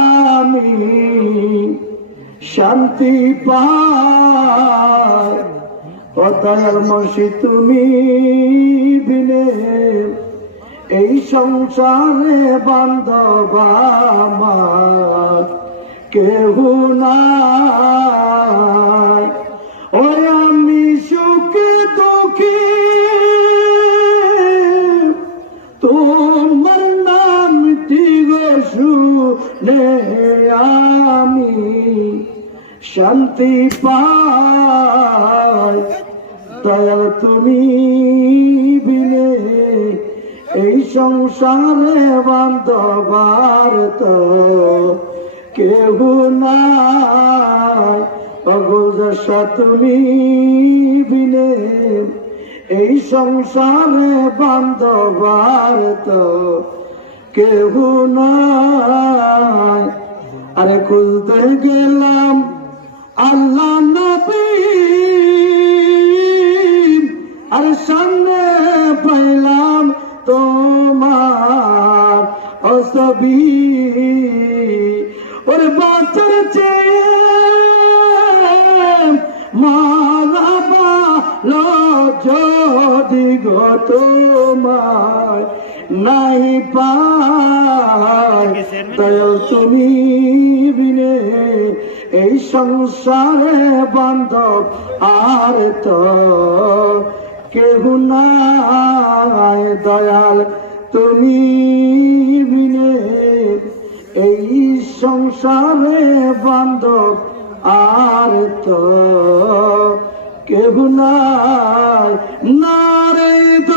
আমি শান্তি পাই। ও দয়াল মুর্শিদ তুমি বিনে এই সংসারে বান্ধব আমার কেহ নাই। ওই আমি সুখে দুঃখে তোমার নামটি গো শুনে আমি শান্তি পাই। দয়াল তুমি বিনে এই সংসারে বান্ধবার তো কেহ নাই। অগোজা তুমি বিনে এই সংসারে বান্ধবার তো কেহ নাই। আরে খুঁজতে গেলাম আল্লাহ নবী, আর সামনে পাইলাম তোমার অসবি। ওর বাচ্চার চেয়ে মারা ভালো যদি গো তোমায় নাই পাই। দয়াল তুমি বিনে এই সংসারে বান্ধব আর তো কেহ নাই। দয়াল তুমি বিনে এই সংসারে বান্ধব আর তো কেহ নাই।